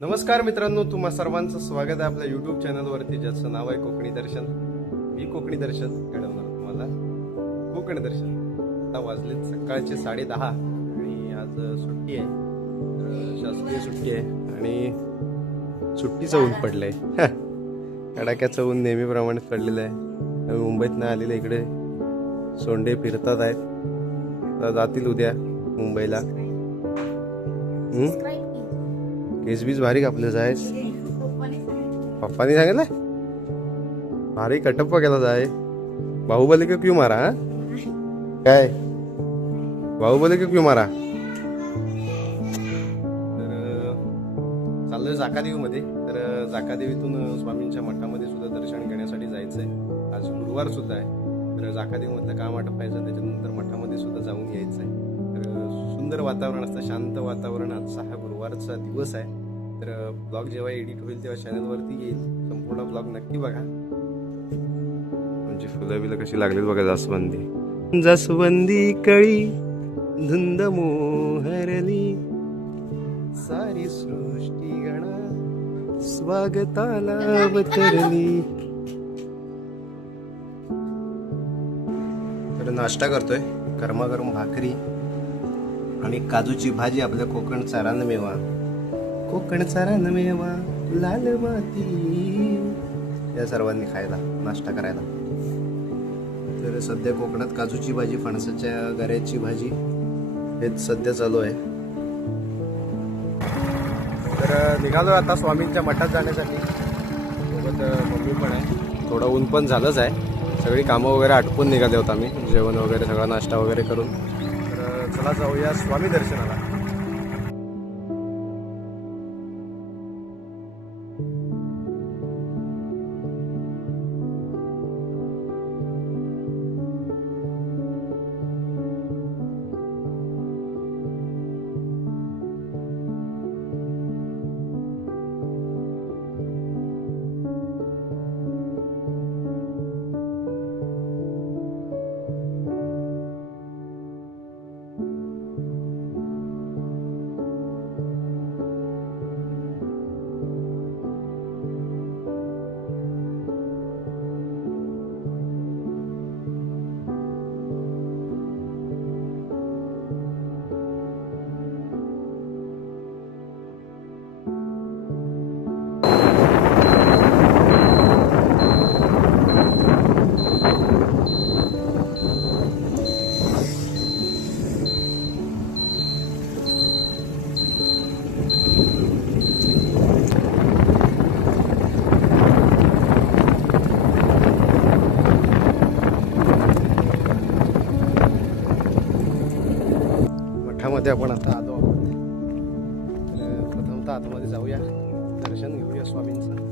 नमस्कार मित्रांनो, तुम्हा सर्वांचं स्वागत आहे आपल्या यूट्यूब चॅनलवरती, ज्याचं नाव आहे कोकणी दर्शन. मी कोकणी दर्शन घडवणार तुम्हाला कोकण दर्शन. आता वाजलेत सकाळचे 10:30 आणि आज सुट्टी आहे, तर शासकीय सुट्टी आहे आणि सुट्टीचं ऊन पडलंय. कडाक्याचं ऊन नेहमीप्रमाणे पडलेलं आहे. आम्ही मुंबईत नाही आलेलं, इकडे सोंडे फिरतात आहेत. तर जातील उद्या मुंबईला. केस बीस भारी कापले जायच. पप्पानी सांगितलं भारी कटप्पा केला जाय. बाहुबली का क्यों मारा? काय बाहुबली का क्यों मारा? तर चाललोय जाकादेवी मध्ये. तर जाकादेवीतून स्वामींच्या मठामध्ये सुद्धा दर्शन घेण्यासाठी जायचंय. आज गुरुवार सुद्धा आहे, तर जाकादेवी मधलं काम आटपायचं, त्याच्यानंतर मठामध्ये सुद्धा जाऊन यायचंय. तर सुंदर वातावरण असतं, शांत वातावरण. आजचा हा गुरुवारचा दिवस आहे. तर ब्लॉग जेव्हा एडिट होईल तेव्हा चॅनलवरती येईल. संपूर्ण ब्लॉग नक्की बघा. म्हणजे फुलं बिलं कशी लागलीत बघा. जास्वंदी जास्वंदी कळी धुंद मोहरली, सारी सृष्टी गणा स्वागताला अवतरली. तर नाश्ता करतोय, गरमागरम भाकरी आणि काजूची भाजी. आपल्या कोकणचा रानमेवा, कोकणचा रानमेवा, लाल माती, या सर्वांनी खायला नाश्ता करायला. तर सध्या कोकणात काजूची भाजी, फणसाच्या गऱ्याची भाजी हेच सध्या चालू आहे. तर निघालो आता स्वामींच्या मठात जाण्यासाठी. सोबत मम्मी पण आहे. थोडं ऊन पण झालंच आहे. सगळी कामं वगैरे आटपून निघाले होत आम्ही, जेवण वगैरे सगळा नाश्ता वगैरे करून. तर चला जाऊया स्वामी दर्शनाला. मठामध्ये आपण आता आलो आहोत. तर प्रथमतः आतमध्ये जाऊया, दर्शन घेऊया स्वामींचं.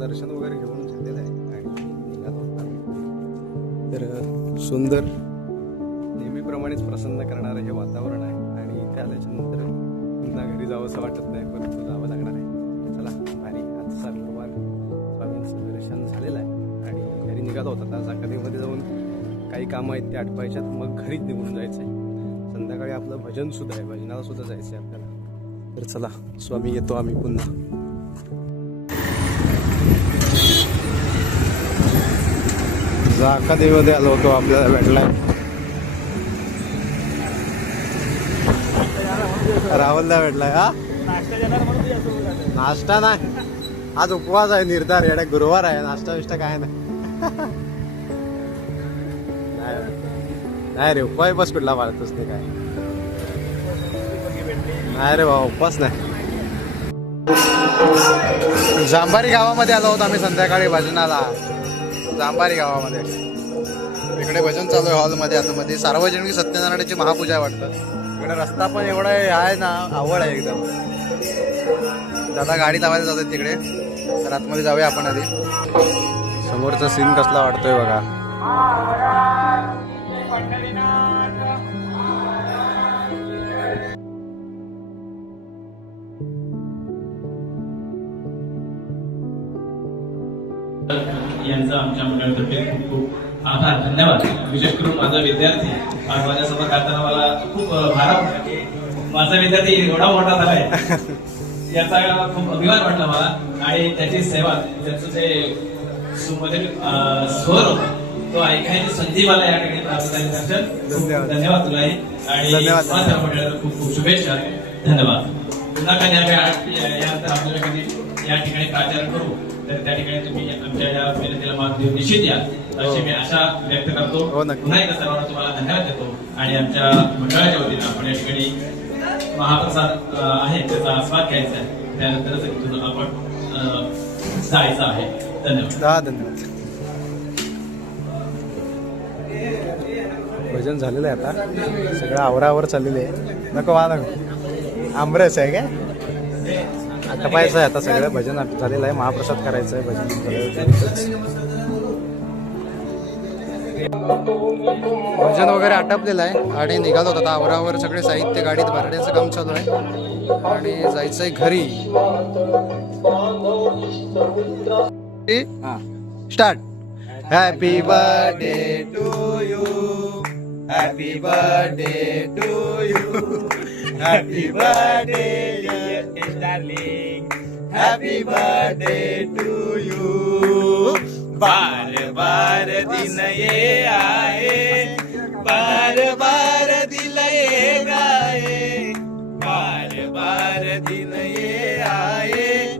दर्शन वगैरे घेऊन झालेलं आहे आणि निघालो होतो आम्ही. तर सुंदर नेहमीप्रमाणेच प्रसन्न करणारं हे वातावरण आहे आणि इथे आल्याच्या नंतर पुन्हा घरी जावं असं वाटत नाही, परंतु जावं लागणार आहे. चला भारी आजचा गुरुवार स्वामींचं दर्शन झालेलं आहे आणि घरी निघालो होता. आता कधीमध्ये जाऊन काही कामं आहेत ते आटपायच्यात, मग घरीच निघून जायचं आहे. संध्याकाळी आपलं भजन सुद्धा आहे, भजनाला सुद्धा जायचं आहे आपल्याला. तर चला स्वामी येतो आम्ही पुन्हा. जाकादेवीमध्ये आलो होतो, आपल्याला भेटलाय राहुलला भेटलाय. हा नाश्ता नाही, आज उपवास आहे निर्धार, येडा गुरुवार आहे, नाश्ता विष्टा काय नाही. नाही रे उपवास बस कुठला पाळतोस ते काय नाही रे बाबा, उपवास नाही. जांभारी गावामध्ये आलो होतो आम्ही संध्याकाळी भजनाला. जांभारी गावामध्ये इकडे भजन चालू आहे हॉलमध्ये. आता मध्ये सार्वजनिक सत्यनारायणाची महापूजा आहे वाटतं. इकडे रस्ता पण एवढा आहे ना, आवड आहे एकदम. दादा गाडी लावायला जातात तिकडे, तर आतमध्ये जाऊया आपण आधी. समोरचा सीन कसला वाटतोय बघा. यांचा आमच्या मंडळातर्फे खूप खूप आभार, धन्यवाद. विशेष करून माझा विद्यार्थी आज माझ्यासोबत गाताना मला खूप भार वाटला की माझा विद्यार्थी एवढा मोठा झालाय याचा खूप अभिमान वाटला मला. आणि त्याची सेवा, त्याचं जे सुमधीर स्वर होता तो ऐकायची संधी मला या ठिकाणी प्राप्त झाली. दर्शन धन्यवाद तुलाही आणि माझ्या मंडळाला खूप खूप शुभेच्छा. धन्यवाद. पुन्हा कधी यानंतर आपल्याला कधी या ठिकाणी प्राचार करू तर त्या ठिकाणी तुम्ही आमच्या या विनंतीला मान देऊन निश्चित या, अशी मी आशा व्यक्त करतो. पुन्हा एकदा सर्वांना तुम्हाला धन्यवाद देतो आणि आमच्या मंडळाच्या वतीनं आपण या ठिकाणी महाप्रसाद आहे त्याचा आस्वाद घ्यायचा आहे, त्यानंतरच इथून आपण जायचं आहे. धन्यवाद. धन्यवाद. भजन झालेलं आहे, आता सगळं आवरावर चाललेलं आहे. नको वा नको, आमरस आहे काय आटपायचं आहे आता. सगळं भजन झालेलं आहे, महाप्रसाद करायचं आहे. भजन भजन वगैरे आटपलेलं आहे आणि निघालो होता आता आवरावर. सगळे साहित्य गाडीत भरण्याचं काम चालू आहे आणि जायचंय घरी. Start. Happy birthday to you, happy birthday to you, happy birthday darling, happy birthday to you. बार बार दिन ये आए, बार बार दिल ये गाए, बार बार दिन ये आए,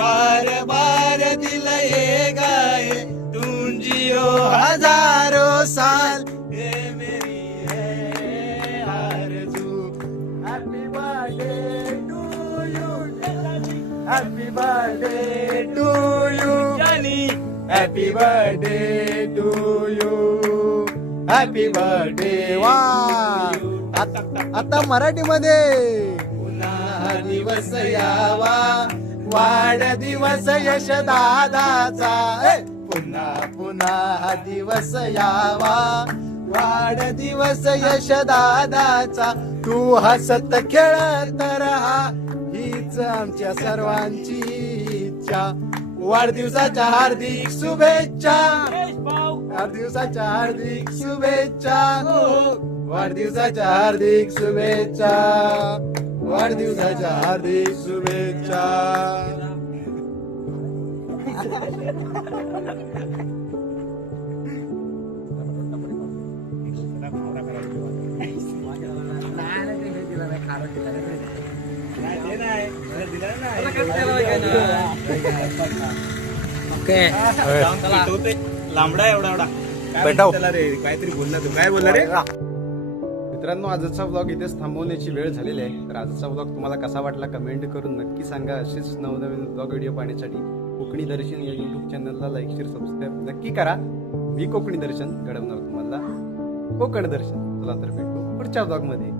बार बार दिल ये गाए. तुम जियो हजारों साल, ये मेरी है आरज़ू. Happy birthday to you, happy birthday to you जानी, happy birthday to you, happy birthday. वा आता मराठीमध्ये. पुन्हा दिवस यावा, वाढदिवस यशदादाचा. पुन्हा पुन्हा दिवस यावा, वाढदिवस यशदादाचा. तू हसत खेळत रहा, हीच आमच्या सर्वांची इच्छा. वाढदिवसाच्या हार्दिक शुभेच्छा, वाढदिवसाच्या हार्दिक शुभेच्छा, वाढदिवसाच्या हार्दिक शुभेच्छा, वाढदिवसाच्या हार्दिक शुभेच्छा. लांबडा एवढा एवढा काहीतरी बोलला तू. काय बोलला रे मित्रांनो? आजचा व्लॉग इथेच थांबवण्याची वेळ झालेली आहे. तर आजचा व्लॉग तुम्हाला कसा वाटला कमेंट करून नक्की सांगा. असेच नवनवीन व्लॉग व्हिडिओ पाहण्यासाठी कोकणी दर्शन या युट्यूब चॅनलला लाईक शेअर सबस्क्राईब नक्की करा. मी कोकणी दर्शन घडवणार तुम्हाला कोकण दर्शन. चला तर भेटू पुढच्या व्लॉग मध्ये.